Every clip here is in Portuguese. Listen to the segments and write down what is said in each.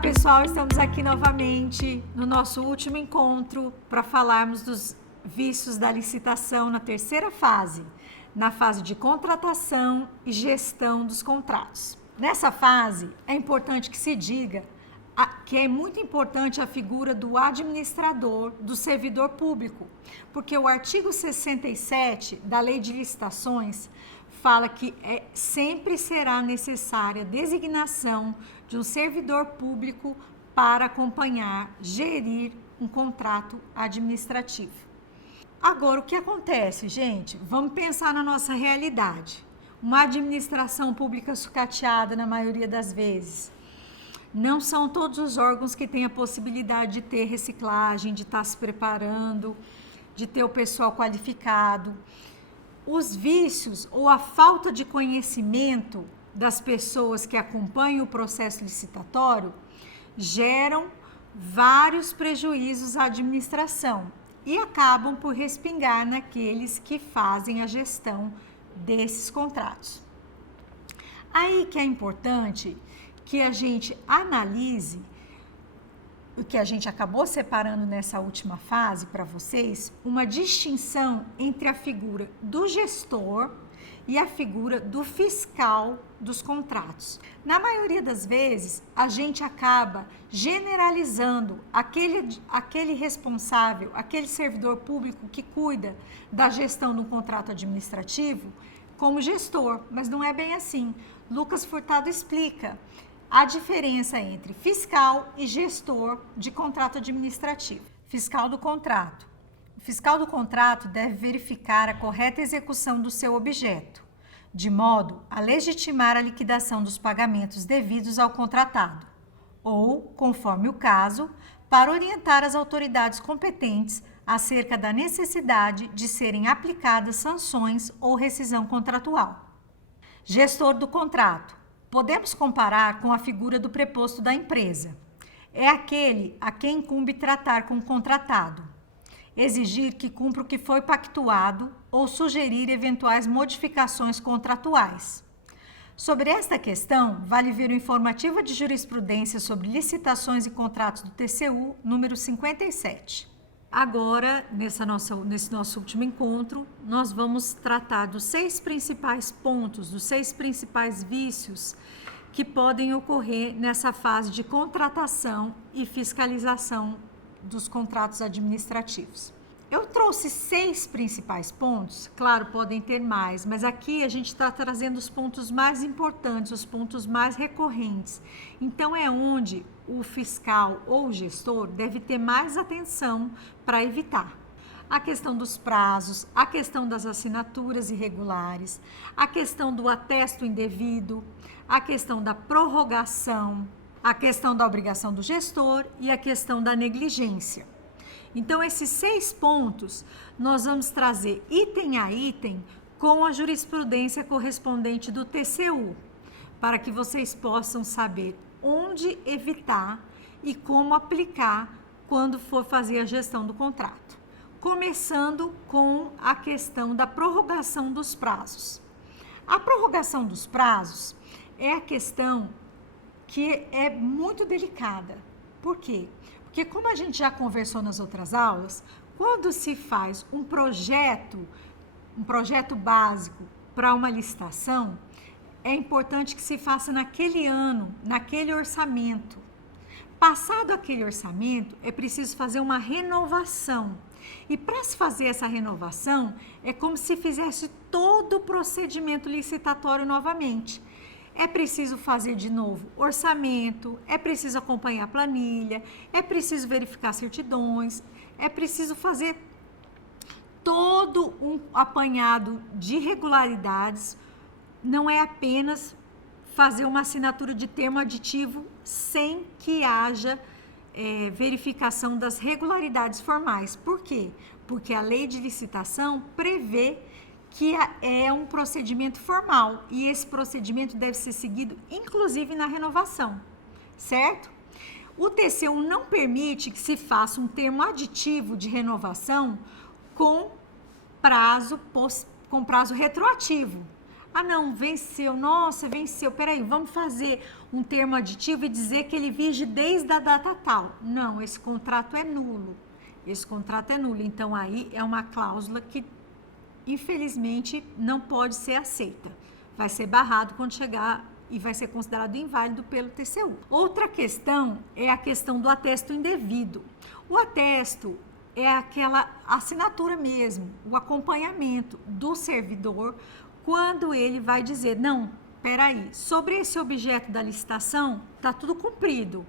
pessoal, estamos aqui novamente no nosso último encontro para falarmos dos vícios da licitação na terceira fase, na fase de contratação e gestão dos contratos. Nessa fase, é importante que se diga que é muito importante a figura do administrador, do servidor público, porque o artigo 67 da Lei de Licitações fala que sempre será necessária a designação de um servidor público para acompanhar, gerir um contrato administrativo. Agora, o que acontece, gente? Vamos pensar na nossa realidade. Uma administração pública sucateada, na maioria das vezes. Não são todos os órgãos que têm a possibilidade de ter reciclagem, de estar se preparando, de ter o pessoal qualificado. Os vícios ou a falta de conhecimento das pessoas que acompanham o processo licitatório geram vários prejuízos à administração e acabam por respingar naqueles que fazem a gestão desses contratos. Aí que é importante que a gente analise o que a gente acabou separando nessa última fase para vocês, uma distinção entre a figura do gestor e a figura do fiscal dos contratos. Na maioria das vezes, a gente acaba generalizando aquele responsável, aquele servidor público que cuida da gestão do contrato administrativo como gestor, mas não é bem assim. Lucas Furtado explica a diferença entre fiscal e gestor de contrato administrativo. Fiscal do contrato. O fiscal do contrato deve verificar a correta execução do seu objeto, de modo a legitimar a liquidação dos pagamentos devidos ao contratado, ou, conforme o caso, para orientar as autoridades competentes acerca da necessidade de serem aplicadas sanções ou rescisão contratual. Gestor do contrato. Podemos comparar com a figura do preposto da empresa. É aquele a quem incumbe tratar com o contratado, exigir que cumpra o que foi pactuado ou sugerir eventuais modificações contratuais. Sobre esta questão, vale ver o informativo de jurisprudência sobre licitações e contratos do TCU, número 57. Agora, nesse nosso último encontro, nós vamos tratar dos 6 principais pontos, dos 6 principais vícios que podem ocorrer nessa fase de contratação e fiscalização dos contratos administrativos. Eu trouxe 6 principais pontos, claro, podem ter mais, mas aqui a gente está trazendo os pontos mais importantes, os pontos mais recorrentes. Então, é onde o fiscal ou o gestor deve ter mais atenção para evitar. A questão dos prazos, a questão das assinaturas irregulares, a questão do atesto indevido, a questão da prorrogação, a questão da obrigação do gestor e a questão da negligência. Então, esses 6 pontos nós vamos trazer item a item com a jurisprudência correspondente do TCU, para que vocês possam saber onde evitar e como aplicar quando for fazer a gestão do contrato. Começando com a questão da prorrogação dos prazos. A prorrogação dos prazos é a questão que é muito delicada. Por quê? Porque, como a gente já conversou nas outras aulas, quando se faz um projeto básico para uma licitação, é importante que se faça naquele ano, naquele orçamento. Passado aquele orçamento, é preciso fazer uma renovação. E para se fazer essa renovação, é como se fizesse todo o procedimento licitatório novamente. É preciso fazer de novo orçamento, é preciso acompanhar a planilha, é preciso verificar certidões, é preciso fazer todo um apanhado de irregularidades. Não é apenas fazer uma assinatura de termo aditivo sem que haja verificação das regularidades formais. Por quê? Porque a lei de licitação prevê que é um procedimento formal e esse procedimento deve ser seguido inclusive na renovação, certo? O TCU não permite que se faça um termo aditivo de renovação com prazo retroativo. Ah, não, venceu, nossa, venceu, peraí, vamos fazer um termo aditivo e dizer que ele vige desde a data tal. Não, esse contrato é nulo. Esse contrato é nulo. Então, aí é uma cláusula que, infelizmente, não pode ser aceita. Vai ser barrado quando chegar e vai ser considerado inválido pelo TCU. Outra questão é a questão do atesto indevido. O atesto é aquela assinatura mesmo, o acompanhamento do servidor quando ele vai dizer, não, peraí, sobre esse objeto da licitação, está tudo cumprido.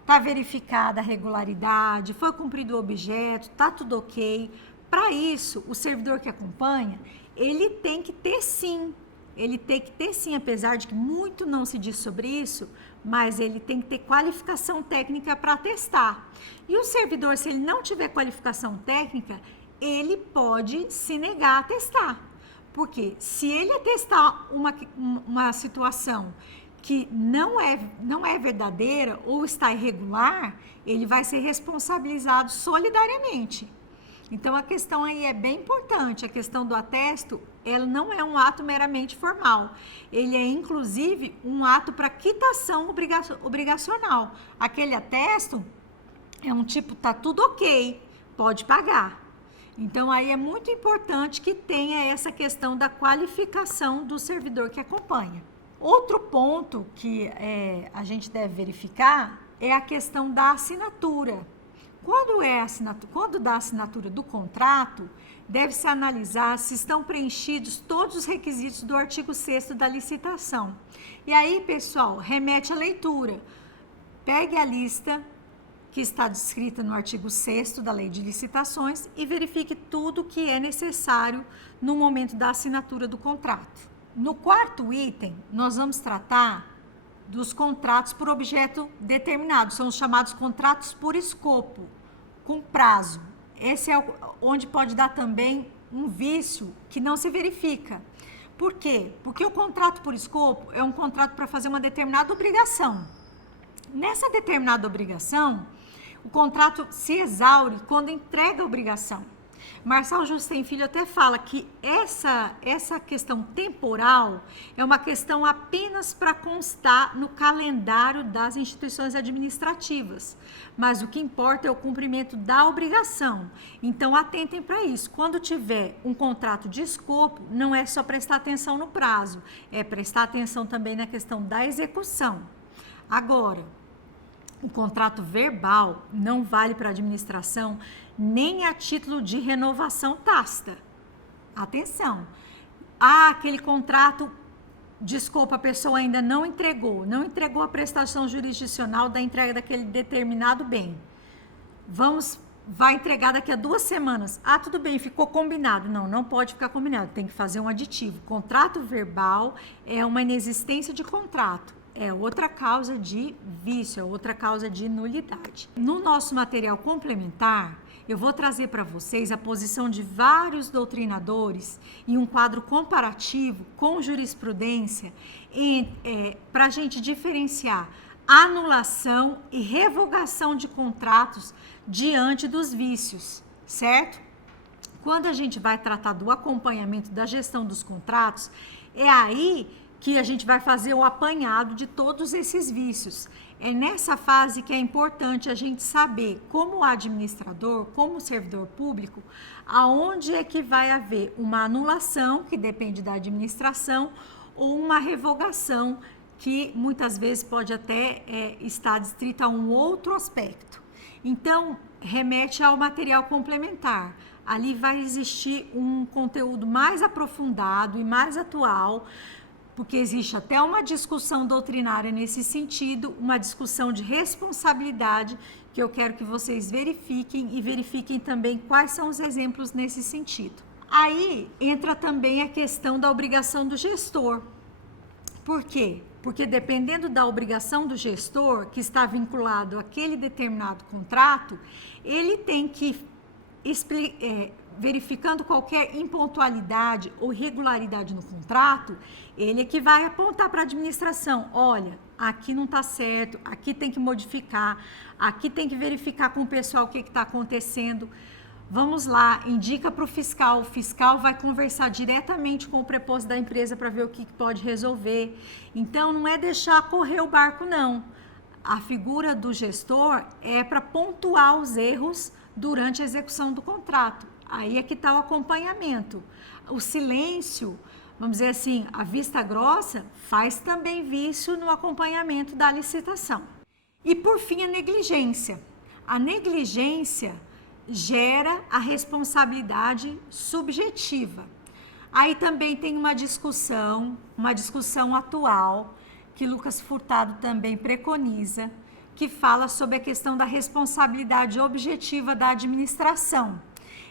Está verificada a regularidade, foi cumprido o objeto, está tudo ok. Para isso, o servidor que acompanha, ele tem que ter sim, apesar de que muito não se diz sobre isso, mas ele tem que ter qualificação técnica para atestar. E o servidor, se ele não tiver qualificação técnica, ele pode se negar a atestar. Porque se ele atestar uma situação que não é verdadeira ou está irregular, ele vai ser responsabilizado solidariamente. Então, a questão aí é bem importante. A questão do atesto, ela não é um ato meramente formal. Ele é, inclusive, um ato para quitação obrigacional. Aquele atesto é um tipo, tá tudo ok, pode pagar. Então, aí é muito importante que tenha essa questão da qualificação do servidor que acompanha. Outro ponto que a gente deve verificar é a questão da assinatura. Quando dá a assinatura do contrato, deve-se analisar se estão preenchidos todos os requisitos do artigo 6º da licitação. E aí, pessoal, remete à leitura. Pegue a lista que está descrita no artigo 6º da Lei de Licitações e verifique tudo o que é necessário no momento da assinatura do contrato. No quarto item, nós vamos tratar dos contratos por objeto determinado, são os chamados contratos por escopo, com prazo. Esse é onde pode dar também um vício que não se verifica. Por quê? Porque o contrato por escopo é um contrato para fazer uma determinada obrigação. Nessa determinada obrigação, o contrato se exaure quando entrega a obrigação. Marçal Justem Filho até fala que essa questão temporal é uma questão apenas para constar no calendário das instituições administrativas, mas o que importa é o cumprimento da obrigação. Então, atentem para isso. Quando tiver um contrato de escopo, não é só prestar atenção no prazo, é prestar atenção também na questão da execução. Agora, o contrato verbal não vale para a administração nem a título de renovação tácita. Atenção! Aquele contrato, desculpa, a pessoa ainda não entregou a prestação jurisdicional da entrega daquele determinado bem. Vai entregar daqui a 2 semanas. Ah, tudo bem, ficou combinado. Não pode ficar combinado, tem que fazer um aditivo. Contrato verbal é uma inexistência de contrato. É outra causa de vício, é outra causa de nulidade. No nosso material complementar, eu vou trazer para vocês a posição de vários doutrinadores e um quadro comparativo com jurisprudência para a gente diferenciar anulação e revogação de contratos diante dos vícios, certo? Quando a gente vai tratar do acompanhamento da gestão dos contratos, é aí que a gente vai fazer o apanhado de todos esses vícios. É nessa fase que é importante a gente saber, como administrador, como servidor público, aonde é que vai haver uma anulação, que depende da administração, ou uma revogação, que muitas vezes pode até estar distrita a um outro aspecto. Então, remete ao material complementar. Ali vai existir um conteúdo mais aprofundado e mais atual, porque existe até uma discussão doutrinária nesse sentido, uma discussão de responsabilidade, que eu quero que vocês verifiquem e verifiquem também quais são os exemplos nesse sentido. Aí entra também a questão da obrigação do gestor. Por quê? Porque dependendo da obrigação do gestor, que está vinculado àquele determinado contrato, ele tem que verificando qualquer impontualidade ou irregularidade no contrato, ele é que vai apontar para a administração, olha, aqui não está certo, aqui tem que modificar, aqui tem que verificar com o pessoal o que está acontecendo. Vamos lá, indica para o fiscal vai conversar diretamente com o preposto da empresa para ver o que pode resolver. Então, não é deixar correr o barco, não. A figura do gestor é para pontuar os erros durante a execução do contrato. Aí é que está o acompanhamento. O silêncio, vamos dizer assim, a vista grossa, faz também vício no acompanhamento da licitação. E, por fim, a negligência. A negligência gera a responsabilidade subjetiva. Aí também tem uma discussão atual, que Lucas Furtado também preconiza, que fala sobre a questão da responsabilidade objetiva da administração.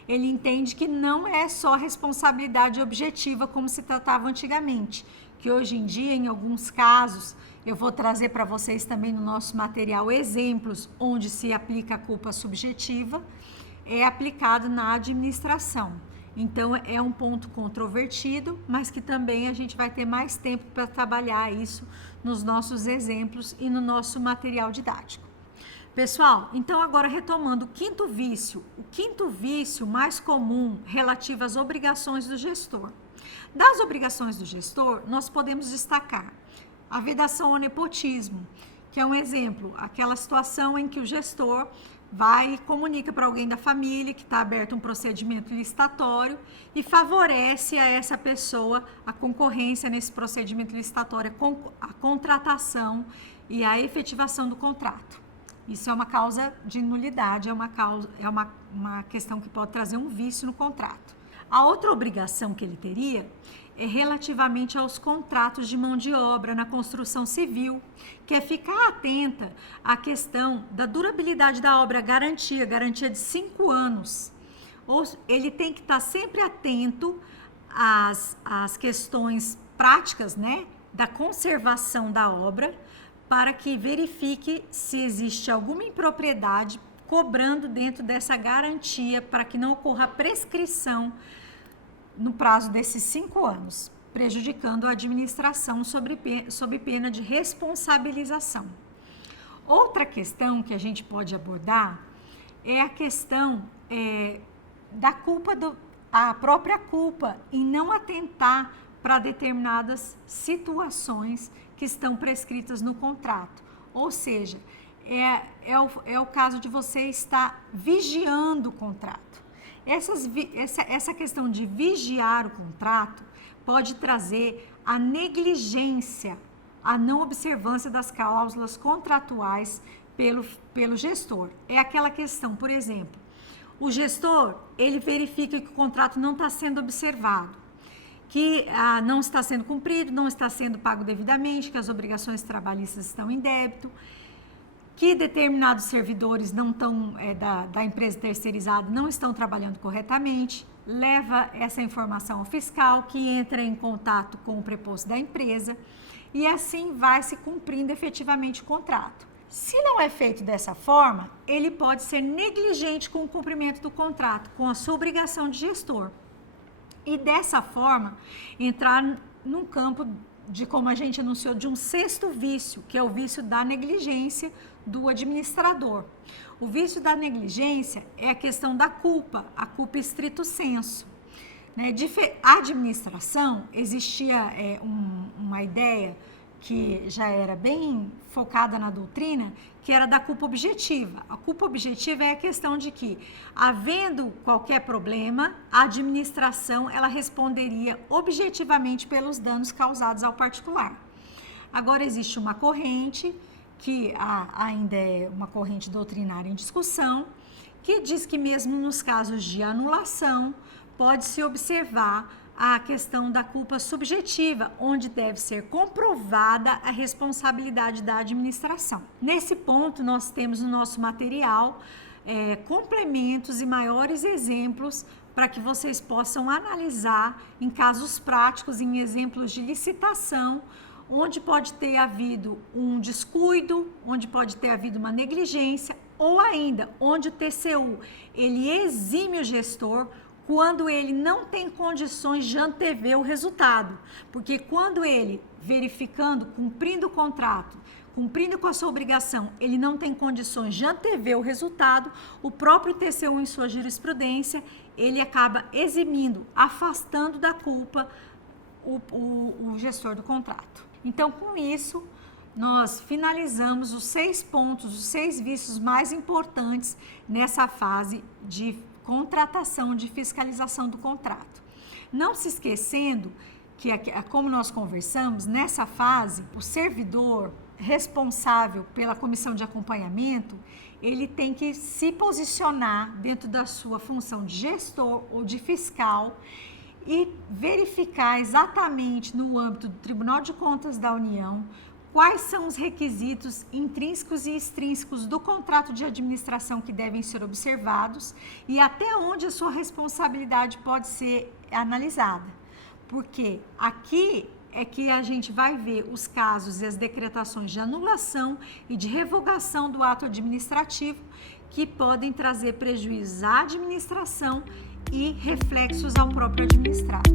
Ele entende que não é só responsabilidade objetiva como se tratava antigamente, que hoje em dia, em alguns casos, eu vou trazer para vocês também no nosso material exemplos onde se aplica a culpa subjetiva, é aplicado na administração. Então, é um ponto controvertido, mas que também a gente vai ter mais tempo para trabalhar isso nos nossos exemplos e no nosso material didático. Pessoal, então agora retomando o quinto vício mais comum relativo às obrigações do gestor. Das obrigações do gestor, nós podemos destacar a vedação ao nepotismo, que é um exemplo, aquela situação em que o gestor vai e comunica para alguém da família que está aberto um procedimento licitatório e favorece a essa pessoa a concorrência nesse procedimento licitatório, a contratação e a efetivação do contrato. Isso é uma causa de nulidade, é uma questão que pode trazer um vício no contrato. A outra obrigação que ele teria é relativamente aos contratos de mão de obra na construção civil, que é ficar atenta à questão da durabilidade da obra, garantia de 5 anos. Ou ele tem que estar sempre atento às questões práticas, né, da conservação da obra, para que verifique se existe alguma impropriedade, cobrando dentro dessa garantia para que não ocorra prescrição no prazo desses 5 anos, prejudicando a administração sob pena de responsabilização. Outra questão que a gente pode abordar é a questão da culpa, a própria culpa em não atentar para determinadas situações que estão prescritas no contrato. Ou seja, é o caso de você estar vigiando o contrato. Essa questão de vigiar o contrato pode trazer a negligência, a não observância das cláusulas contratuais pelo gestor. É aquela questão, por exemplo, o gestor, ele verifica que o contrato não está sendo observado, que não está sendo cumprido, não está sendo pago devidamente, que as obrigações trabalhistas estão em débito, que determinados servidores não estão, da empresa terceirizada não estão trabalhando corretamente, leva essa informação ao fiscal, que entra em contato com o preposto da empresa, e assim vai se cumprindo efetivamente o contrato. Se não é feito dessa forma, ele pode ser negligente com o cumprimento do contrato, com a sua obrigação de gestor. E dessa forma, entrar num campo de, como a gente anunciou, de um sexto vício, que é o vício da negligência do administrador. O vício da negligência é a questão da culpa, a culpa estrito sensu. Né? A administração, existia uma ideia que já era bem focada na doutrina, que era da culpa objetiva. A culpa objetiva é a questão de que, havendo qualquer problema, a administração ela responderia objetivamente pelos danos causados ao particular. Agora, existe uma corrente, que ainda é uma corrente doutrinária em discussão, que diz que mesmo nos casos de anulação, pode-se observar a questão da culpa subjetiva, onde deve ser comprovada a responsabilidade da administração. Nesse ponto, nós temos no nosso material complementos e maiores exemplos para que vocês possam analisar em casos práticos, em exemplos de licitação, onde pode ter havido um descuido, onde pode ter havido uma negligência, ou ainda onde o TCU ele exime o gestor quando ele não tem condições de antever o resultado. Porque quando ele, verificando, cumprindo o contrato, cumprindo com a sua obrigação, ele não tem condições de antever o resultado, o próprio TCU, em sua jurisprudência, ele acaba eximindo, afastando da culpa o gestor do contrato. Então, com isso, nós finalizamos os 6 pontos, os 6 vícios mais importantes nessa fase de contratação, de fiscalização do contrato. Não se esquecendo que, como nós conversamos, nessa fase, o servidor responsável pela comissão de acompanhamento, ele tem que se posicionar dentro da sua função de gestor ou de fiscal e verificar exatamente no âmbito do Tribunal de Contas da União quais são os requisitos intrínsecos e extrínsecos do contrato de administração que devem ser observados e até onde a sua responsabilidade pode ser analisada. Porque aqui é que a gente vai ver os casos e as decretações de anulação e de revogação do ato administrativo que podem trazer prejuízos à administração e reflexos ao próprio administrado.